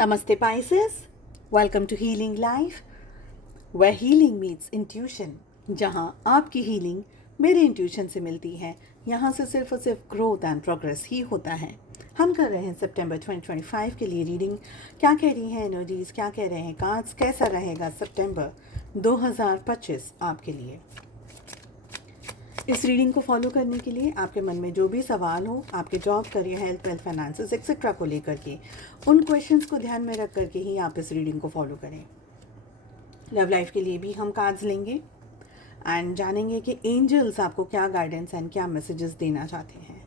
Namaste Pisces, welcome to Healing Life, where healing meets intuition. जहाँ आपकी healing मेरे intuition से मिलती है, यहाँ से सिर्फ और सिर्फ ग्रोथ एंड प्रोग्रेस ही होता है। हम कर रहे हैं सितंबर 2025 के लिए रीडिंग। क्या कह रही हैं एनर्जीज, क्या कह रहे हैं कार्ड्स, कैसा रहेगा सितंबर 2025 आपके लिए। इस रीडिंग को फॉलो करने के लिए आपके मन में जो भी सवाल हो, आपके job, career, health, wealth, finances etcetera को लेकर के, उन क्वेश्चंस को ध्यान में रख करके ही आप इस रीडिंग को फॉलो करें। लव लाइफ के लिए भी हम कार्ड्स लेंगे एंड जानेंगे कि एंजल्स आपको क्या गाइडेंस एंड क्या मैसेजेस देना चाहते हैं।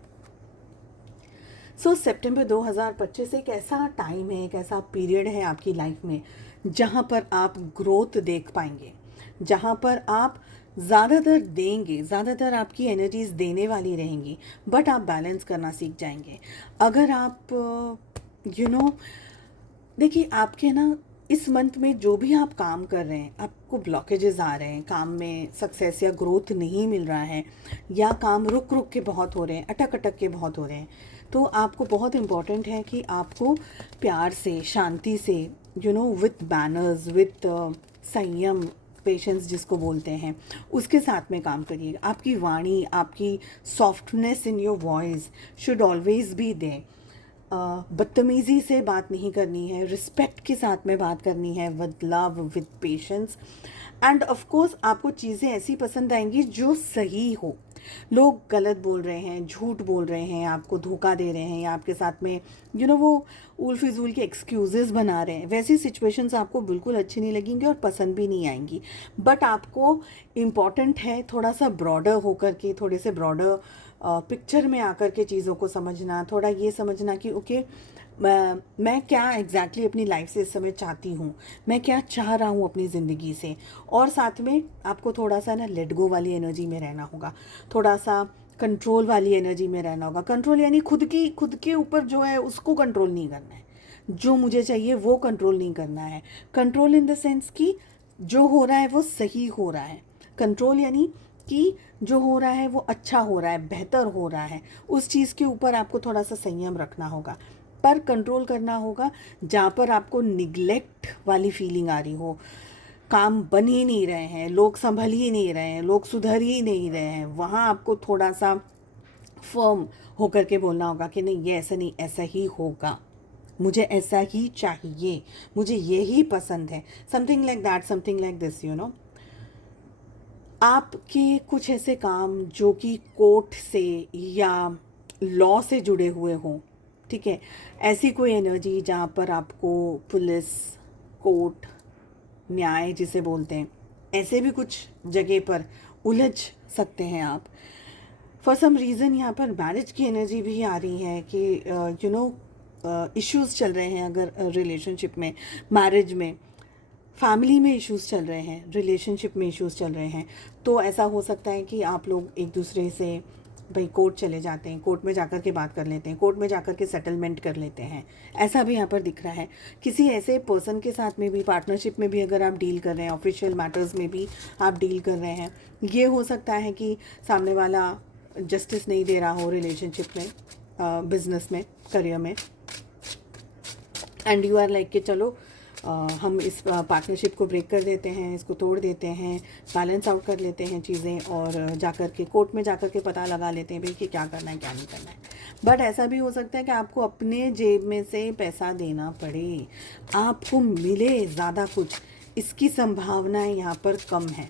सितंबर 2025 एक ऐसा टाइम है, एक ऐसा पीरियड है आपकी लाइफ में जहाँ पर आप ग्रोथ देख पाएंगे, जहाँ पर आप ज़्यादातर देंगे, ज़्यादातर आपकी एनर्जीज देने वाली रहेंगी, बट आप बैलेंस करना सीख जाएंगे। अगर आप देखिए, आपके ना इस मंथ में जो भी आप काम कर रहे हैं, आपको ब्लॉकेजेस आ रहे हैं, काम में सक्सेस या ग्रोथ नहीं मिल रहा है, या काम रुक रुक के बहुत हो रहे हैं, अटक अटक के बहुत हो रहे हैं, तो आपको बहुत इम्पॉर्टेंट है कि आपको प्यार से, शांति से, विथ बैनर्स, विथ संयम, पेशेंस जिसको बोलते हैं, उसके साथ में काम करिएगा। आपकी वाणी, आपकी softness in your voice should always be there. बदतमीज़ी से बात नहीं करनी है, रिस्पेक्ट के साथ में बात करनी है, with love, with patience. End of course आपको चीज़ें ऐसी पसंद आएंगी जो सही हो। लोग गलत बोल रहे हैं, झूठ बोल रहे हैं, आपको धोखा दे रहे हैं, या आपके साथ में वो उल फिजूल के एक्सक्यूजेस बना रहे हैं, वैसी सिचुएशंस आपको बिल्कुल अच्छी नहीं लगेंगी और पसंद भी नहीं आएंगी। बट आपको इम्पॉर्टेंट है थोड़ा सा ब्रॉडर होकर के, थोड़े से ब्रॉडर पिक्चर में आकर के चीज़ों को समझना, थोड़ा ये समझना कि ओके, मैं क्या एग्जैक्टली अपनी लाइफ से इस समय चाहती हूँ, मैं क्या चाह रहा हूँ अपनी ज़िंदगी से। और साथ में आपको थोड़ा सा ना लेट गो वाली एनर्जी में रहना होगा, थोड़ा सा कंट्रोल वाली एनर्जी में रहना होगा। कंट्रोल यानी खुद के ऊपर जो है उसको कंट्रोल नहीं करना है, जो मुझे चाहिए वो कंट्रोल नहीं करना है। कंट्रोल इन द सेंस कि जो हो रहा है वो सही हो रहा है। कंट्रोल यानी कि जो हो रहा है वो अच्छा हो रहा है, बेहतर हो रहा है, उस चीज़ के ऊपर आपको थोड़ा सा संयम रखना होगा। पर कंट्रोल करना होगा जहाँ पर आपको निगलेक्ट वाली फीलिंग आ रही हो, काम बन ही नहीं रहे हैं, लोग संभल ही नहीं रहे हैं, लोग सुधर ही नहीं रहे हैं, वहाँ आपको थोड़ा सा फर्म होकर के बोलना होगा कि नहीं, ये ऐसा नहीं, ऐसा ही होगा, मुझे ऐसा ही चाहिए, मुझे ये ही पसंद है, something like that, something like this. आपके कुछ ऐसे काम जो कि कोर्ट से या लॉ से जुड़े हुए हों, ठीक है, ऐसी कोई एनर्जी जहाँ पर आपको पुलिस, कोर्ट, न्याय जिसे बोलते हैं, ऐसे भी कुछ जगह पर उलझ सकते हैं आप। फॉर सम रीज़न यहाँ पर मैरिज की एनर्जी भी आ रही है कि इश्यूज़ चल रहे हैं, अगर रिलेशनशिप में, मैरिज में, फैमिली में इश्यूज़ चल रहे हैं, रिलेशनशिप में इश्यूज़ चल रहे हैं, तो ऐसा हो सकता है कि आप लोग एक दूसरे से भाई कोर्ट चले जाते हैं, कोर्ट में जाकर के बात कर लेते हैं, कोर्ट में जाकर के सेटलमेंट कर लेते हैं। ऐसा भी यहाँ पर दिख रहा है। किसी ऐसे पर्सन के साथ में भी, पार्टनरशिप में भी अगर आप डील कर रहे हैं, ऑफिशियल मैटर्स में भी आप डील कर रहे हैं, ये हो सकता है कि सामने वाला जस्टिस नहीं दे रहा हो रिलेशनशिप में, बिजनेस में, करियर में, एंड यू आर लाइक कि चलो हम इस पार्टनरशिप को ब्रेक कर देते हैं, इसको तोड़ देते हैं, बैलेंस आउट कर लेते हैं चीज़ें, और जाकर के कोर्ट में जाकर के पता लगा लेते हैं भाई कि क्या करना है, क्या नहीं करना है। बट ऐसा भी हो सकता है कि आपको अपने जेब में से पैसा देना पड़े, आपको मिले ज़्यादा कुछ, इसकी संभावनाएं यहाँ पर कम है।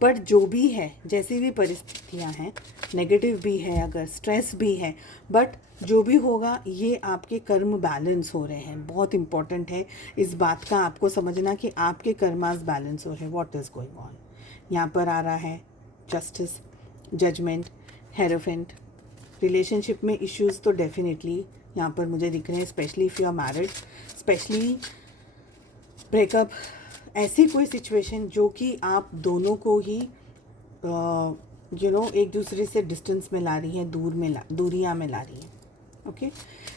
बट जो भी है, जैसी भी परिस्थितियाँ हैं, नेगेटिव भी है, अगर स्ट्रेस भी है, बट जो भी होगा ये आपके कर्म बैलेंस हो रहे हैं। बहुत इंपॉर्टेंट है इस बात का आपको समझना कि आपके कर्मास बैलेंस हो रहे हैं। व्हाट इज़ गोइंग ऑन, यहाँ पर आ रहा है जस्टिस, जजमेंट, हेरोफेंट। रिलेशनशिप में इश्यूज़ तो डेफिनेटली यहाँ पर मुझे दिख रहे हैं, specially if you are married, specially breakup, ऐसी कोई सिचुएशन जो कि आप दोनों को ही एक दूसरे से डिस्टेंस में ला रही है, दूरियां में ला रही है। ओके,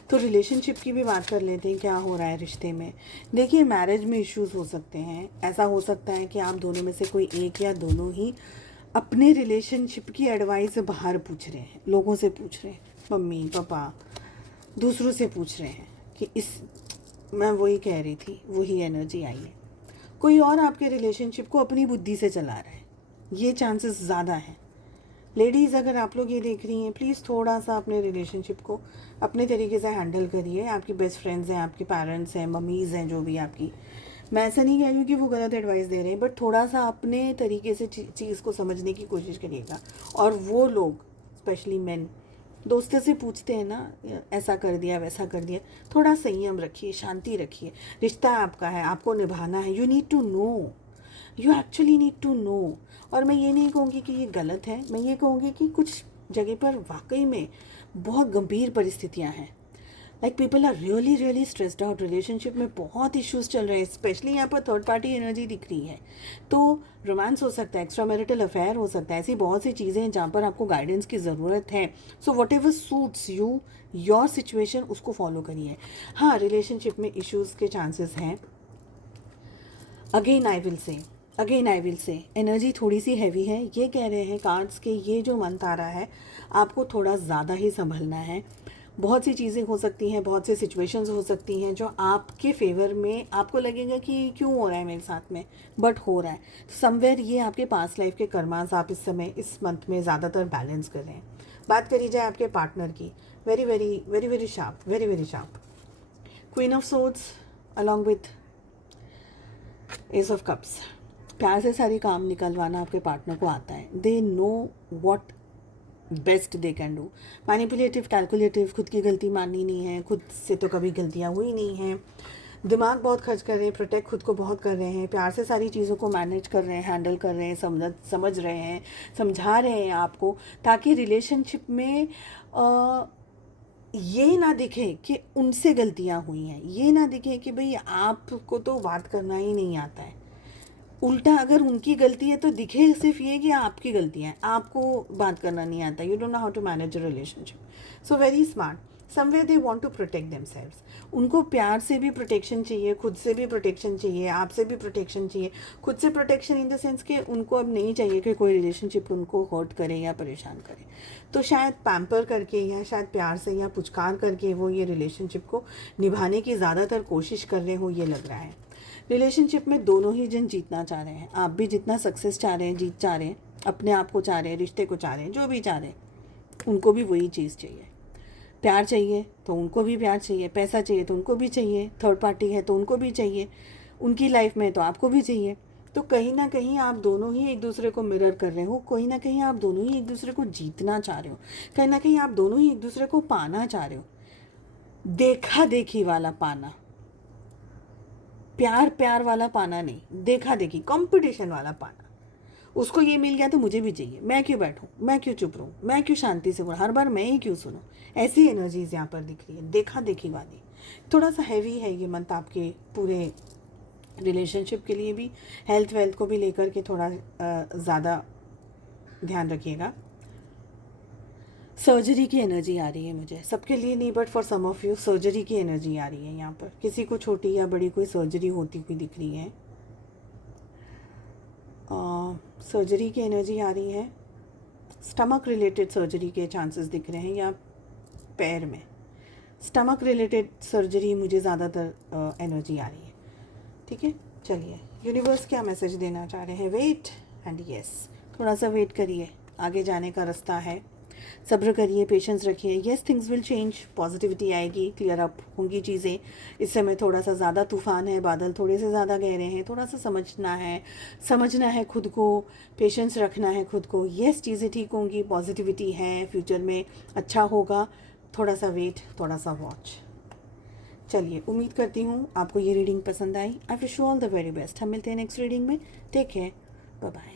तो रिलेशनशिप की भी बात कर लेते हैं, क्या हो रहा है रिश्ते में। देखिए, मैरिज में इश्यूज हो सकते हैं। ऐसा हो सकता है कि आप दोनों में से कोई एक या दोनों ही अपने रिलेशनशिप की एडवाइस बाहर पूछ रहे हैं, लोगों से पूछ रहे हैं, मम्मी पापा, दूसरों से पूछ रहे हैं कि इस मैं वही कह रही थी, वही एनर्जी आई है। कोई और आपके रिलेशनशिप को अपनी बुद्धि से चला रहा है, ये चांसेस ज़्यादा हैं। लेडीज़, अगर आप लोग ये देख रही हैं, प्लीज़ थोड़ा सा अपने रिलेशनशिप को अपने तरीके से हैंडल करिए। आपकी बेस्ट फ्रेंड्स हैं, आपके पेरेंट्स हैं, मम्मीज़ हैं, जो भी आपकी, मैं ऐसा नहीं कह रही हूँ कि वो गलत एडवाइस दे रहे हैं, बट थोड़ा सा अपने तरीके से चीज़ को समझने की कोशिश करिएगा। और वो लोग, स्पेशली मेन, दोस्तों से पूछते हैं ना, ऐसा कर दिया वैसा कर दिया, थोड़ा संयम रखिए, शांति रखिए। रिश्ता आपका है, आपको निभाना है। You need to know, you actually need to know. और मैं ये नहीं कहूँगी कि ये गलत है, मैं ये कहूँगी कि कुछ जगह पर वाकई में बहुत गंभीर परिस्थितियाँ हैं। Like people are really really stressed out, relationship में बहुत इश्यूज चल रहे हैं, स्पेशली यहाँ पर थर्ड पार्टी एनर्जी दिख रही है। तो रोमांस हो सकता है, एक्स्ट्रा मैरिटल अफेयर हो सकता है, ऐसी बहुत सी चीज़ें हैं जहाँ पर आपको गाइडेंस की ज़रूरत है। So what ever suits you, your situation, उसको फॉलो करिए। हाँ, रिलेशनशिप में इश्यूज़ के चांसेस हैं। Again I will say energy थोड़ी सी हैवी है। ये कह रहे हैं कार्ड्स के, ये जो मंथ आ रहा है आपको थोड़ा ज़्यादा ही संभलना है। बहुत सी चीज़ें हो सकती हैं, बहुत से सिचुएशंस हो सकती हैं जो आपके फेवर में, आपको लगेगा कि क्यों हो रहा है मेरे साथ में, बट हो रहा है। समवेयर ये आपके पास्ट लाइफ के कर्मास आप इस समय, इस मंथ में ज़्यादातर बैलेंस कर रहे हैं। बात करी जाए आपके पार्टनर की, very very very very sharp, very very sharp. Queen of swords along with S of cups. प्यार से सारी काम निकलवाना आपके पार्टनर को आता है। They know what best they can do. Manipulative, calculative, खुद की गलती माननी नहीं है, खुद से तो कभी गलतियाँ हुई नहीं हैं, दिमाग बहुत खर्च कर रहे हैं, प्रोटेक्ट खुद को बहुत कर रहे हैं, प्यार से सारी चीज़ों को मैनेज कर रहे हैं, हैंडल कर रहे हैं, समझ रहे हैं, समझा रहे हैं आपको, ताकि रिलेशनशिप में ये ना दिखे कि उनसे गलतियाँ हुई हैं, ये ना दिखे कि भाई आपको तो बात करना ही नहीं आता है। उल्टा, अगर उनकी गलती है तो दिखे सिर्फ ये कि आपकी गलती है, आपको बात करना नहीं आता, you don't know how to manage a relationship. So very smart, somewhere they want to protect themselves. उनको प्यार से भी प्रोटेक्शन चाहिए, खुद से भी प्रोटेक्शन चाहिए, आपसे भी प्रोटेक्शन चाहिए। खुद से प्रोटेक्शन इन द सेंस कि उनको अब नहीं चाहिए कि कोई रिलेशनशिप उनको हर्ट करे या परेशान करे। तो शायद पैम्पर करके या शायद प्यार से या पुचकार करके वो ये रिलेशनशिप को निभाने की ज़्यादातर कोशिश कर रहे हो, ये लग रहा है। रिलेशनशिप में दोनों ही जन जीतना चाह रहे हैं। आप भी जितना सक्सेस चाह रहे हैं, जीत चाह रहे हैं, अपने आप को चाह रहे हैं, रिश्ते को चाह रहे हैं, जो भी चाह रहे हैं, उनको भी वही चीज़ चाहिए। प्यार चाहिए तो उनको भी प्यार चाहिए, पैसा चाहिए तो उनको भी चाहिए, थर्ड पार्टी है तो उनको भी चाहिए, उनकी लाइफ में तो आपको भी चाहिए। तो कहीं ना कहीं आप दोनों ही एक दूसरे को मिरर कर रहे हो, कहीं ना कहीं आप दोनों ही एक दूसरे को जीतना चाह रहे हो, कहीं ना कहीं आप दोनों ही एक दूसरे को पाना चाह रहे हो। देखा देखी वाला पाना, प्यार प्यार वाला पाना नहीं, देखा देखी कंपटीशन वाला पाना। उसको ये मिल गया तो मुझे भी चाहिए, मैं क्यों बैठूं, मैं क्यों चुप रहूं, मैं क्यों शांति से बोलूं, हर बार मैं ही क्यों सुनूं। ऐसी एनर्जीज यहाँ पर दिख रही है, देखा देखी वाली। थोड़ा सा हैवी है ये मंथ आपके पूरे रिलेशनशिप के लिए भी। हेल्थ वेल्थ को भी लेकर के थोड़ा ज़्यादा ध्यान रखिएगा। सर्जरी की एनर्जी आ रही है मुझे, सबके लिए नहीं but for some of you surgery की एनर्जी आ रही है यहाँ पर। किसी को छोटी या बड़ी कोई सर्जरी होती हुई दिख रही है। सर्जरी की एनर्जी आ रही है। स्टमक रिलेटेड सर्जरी के चांसेस दिख रहे हैं, या पैर में स्टमक रिलेटेड सर्जरी मुझे ज़्यादातर एनर्जी आ रही है। ठीक है, चलिए, यूनिवर्स क्या मैसेज देना चाह रहे हैं। वेट एंड यस, थोड़ा सा वेट करिए, आगे जाने का रास्ता है, सब्र करिए, पेशेंस रखिए। Yes, things will change, positivity आएगी, क्लियर अप होंगी चीज़ें। इस समय थोड़ा सा ज़्यादा तूफान है, बादल थोड़े से ज़्यादा गहरे हैं, थोड़ा सा समझना है खुद को, पेशेंस रखना है खुद को। येस, चीज़ें ठीक होंगी, पॉजिटिविटी है, फ्यूचर में अच्छा होगा। थोड़ा सा वेट, थोड़ा सा वॉच। चलिए, उम्मीद करती हूँ आपको ये रीडिंग पसंद आई। I wish you all the very best. हम मिलते हैं नेक्स्ट रीडिंग में। Take care, bye bye.